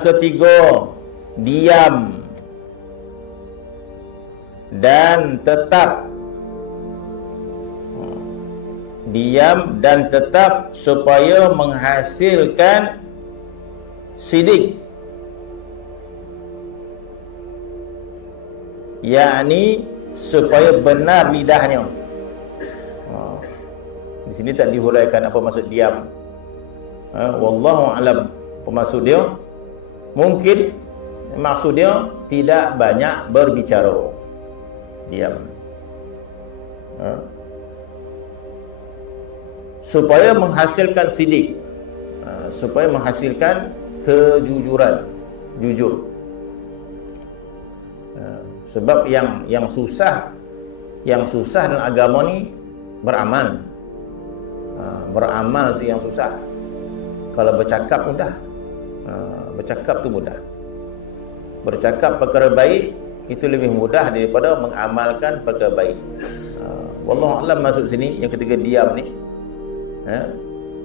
Yang ketiga, diam dan tetap. Diam dan tetap supaya menghasilkan sidik, yakni supaya benar lidahnya. Di sini tak dihuraikan apa maksud diam. Wallahu alam. Apa maksud dia? Mungkin maksud dia tidak banyak berbicara. Diam. Supaya menghasilkan sidik, supaya menghasilkan kejujuran, jujur. Sebab yang susah dalam agama ni beramal. Beramal tu yang susah. Kalau bercakap mudah. Bercakap tu mudah. Bercakap perkara baik itu lebih mudah daripada mengamalkan perkara baik. Wallahu a'lam masuk sini yang ketiga diam ni.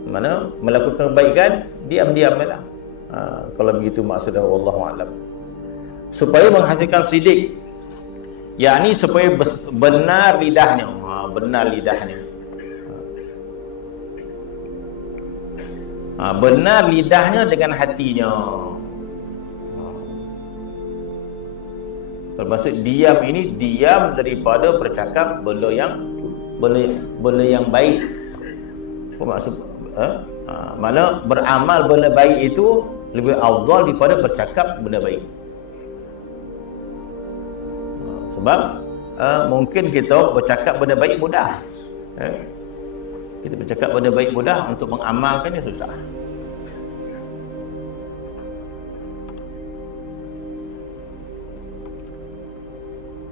Mana melakukan kebaikan diam-diam lah. Kalau begitu maksudnya wallahu a'lam. Supaya menghasilkan sidik, yakni supaya benar lidahnya. Benar lidahnya. Benar lidahnya dengan hatinya. Termasuk diam ini diam daripada bercakap benda yang baik. Apa maksud? Mana beramal benda baik itu lebih afdal daripada bercakap benda baik. Sebab mungkin kita bercakap benda baik mudah. Kita bercakap benda baik mudah, untuk mengamalkannya susah.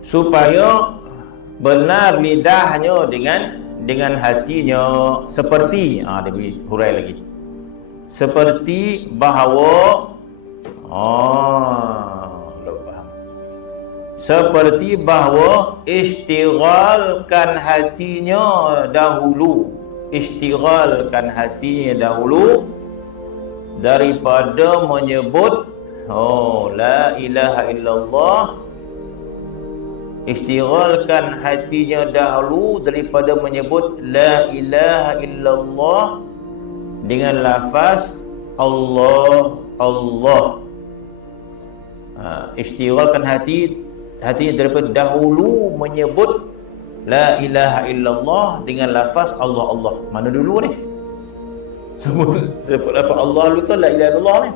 Supaya benar lidahnya dengan hatinya, seperti dia beri hurai lagi, seperti bahawa seperti bahawa istighalkan hatinya dahulu, istighalkan hatinya dahulu daripada menyebut la ilaha illallah. Istighalkan hatinya dahulu daripada menyebut la ilaha illallah dengan lafaz Allah, Allah. Istighalkan hatinya daripada dahulu menyebut la ilaha illallah dengan lafaz Allah, Allah. Mana dulu ni? Sebut lafaz Allah dulu ke la ilaha illallah ni?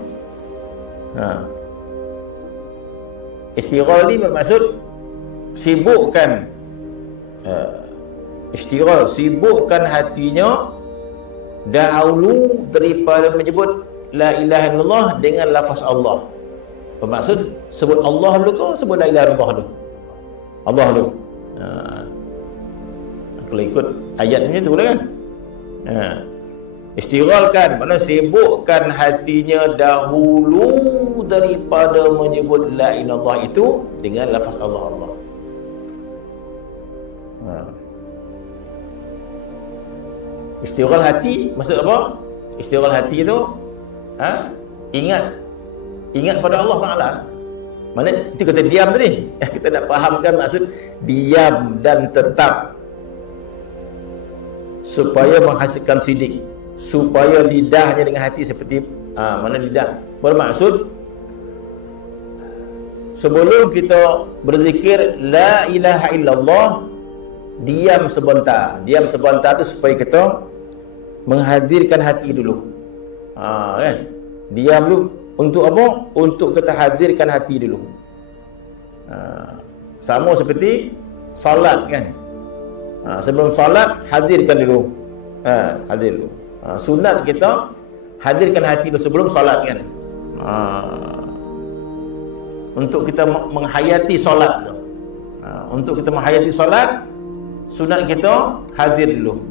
Istighal ni bermaksud sibukkan, istighal, sibukkan hatinya dahulu daripada menyebut la ilaha illallah dengan lafaz Allah. Bermaksud sebut Allah dulu ke sebut la ilaha illallah dulu? Allah dulu. Kalau ikut ayat ni tu boleh kan? Istighalkan, maknanya sibukkan hatinya dahulu daripada menyebut la ilaha illallah itu dengan lafaz Allah, Allah. Istighal hati maksud apa? Istighal hati tu ingat pada Allah Taala. Mana itu kata diam tadi. Kita nak fahamkan maksud diam dan tetap supaya menghasilkan sidik, supaya lidahnya dengan hati seperti mana lidah. Bermaksud sebelum kita berzikir la ilaha illallah, diam sebentar. Diam sebentar tu supaya kita menghadirkan hati dulu. Kan? Diam dulu untuk apa? Untuk kita hadirkan hati dulu. Sama seperti salat kan. Sebelum salat hadirkan dulu. Hadir dulu. Sunat kita hadirkan hati dulu sebelum salat kan. Untuk kita menghayati salat tu. Untuk kita menghayati salat, sunat kita hadir dulu.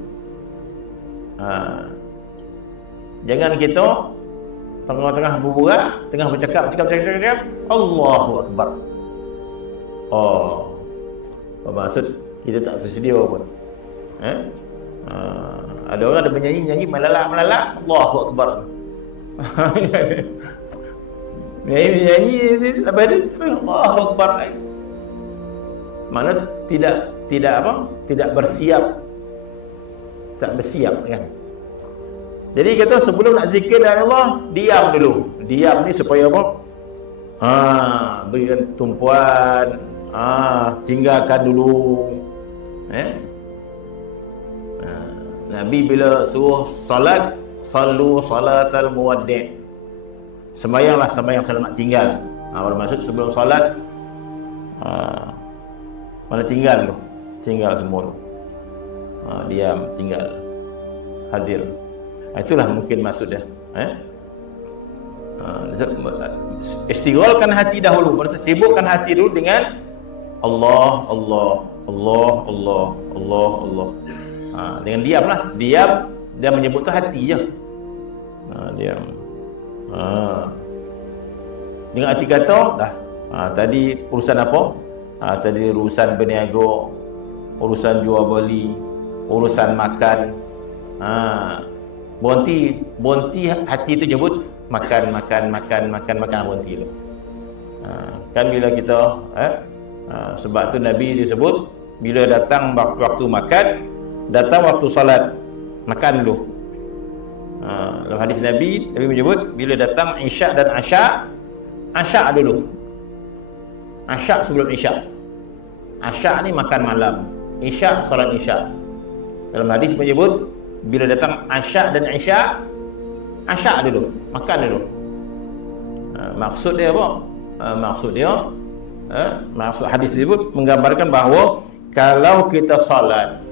Jangan kita tengah-tengah berbual, tengah bercakap, Allahu Akbar. Maksud kita tak bersedia pun. Ada orang ada menyanyi melalak, Allahu Akbar. Nyanyi lepas tu Allahu Akbar. Mana tidak apa? Tidak bersiap. Tak bersiap kan. Jadi kata sebelum nak zikir dari Allah, diam dulu. Diam ni supaya apa? Berikan tumpuan, tinggalkan dulu. Nabi bila suruh salat, sallu salatal muwaddi'. Sembahyanglah sembahyang selamat tinggal. Bermaksud sebelum salat mana tinggal tu? Tinggal semua tu. Diam, tinggal. Hadir. Itulah mungkin maksud dia. Istighalkan hati dahulu. Maksud sibukkan hati dulu dengan Allah, Allah, Allah, Allah, Allah, Allah. Dengan diamlah. Diam, dia menyebut tu hati je. Diam. Dengan hati kata dah. Tadi urusan apa? Tadi urusan berniaga, urusan jual beli, urusan makan. Bonti hati tu nyebut makan bonti tu. Kan bila kita sebab tu Nabi disebut bila datang waktu makan, datang waktu salat, makan dulu. Dalam hadis Nabi menyebut bila datang isyak dan asyak dulu. Asyak sebelum isyak. Asyak ni makan malam, isyak salat isyak. Dalam hadis menyebut bila datang asyak dan isyak, asyak dulu, makan dulu. Maksud dia apa? Maksud hadis tersebut menggambarkan bahawa kalau kita salat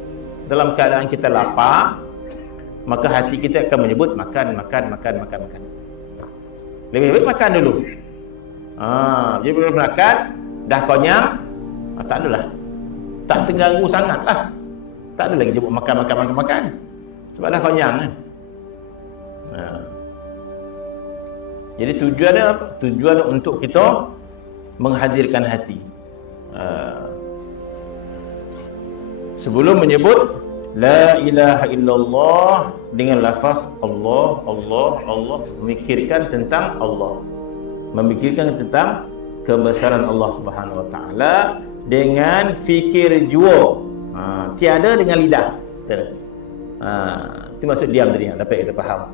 dalam keadaan kita lapar, maka hati kita akan menyebut makan. Lebih baik makan dulu. Jadi bila makan dah kenyang, tak adalah. Tak terganggu sangat lah. Tak ada lagi sebut makan. Sebab dah kenyang kan. Jadi tujuannya apa? Tujuan untuk kita menghadirkan hati. Sebelum menyebut la ilaha illallah dengan lafaz Allah, Allah, Allah, memikirkan tentang Allah. Memikirkan tentang kebesaran Allah Subhanahu wa taala dengan fikir jua. Tiada dengan lidah. Itu maksud diam tadi, dapat kita faham.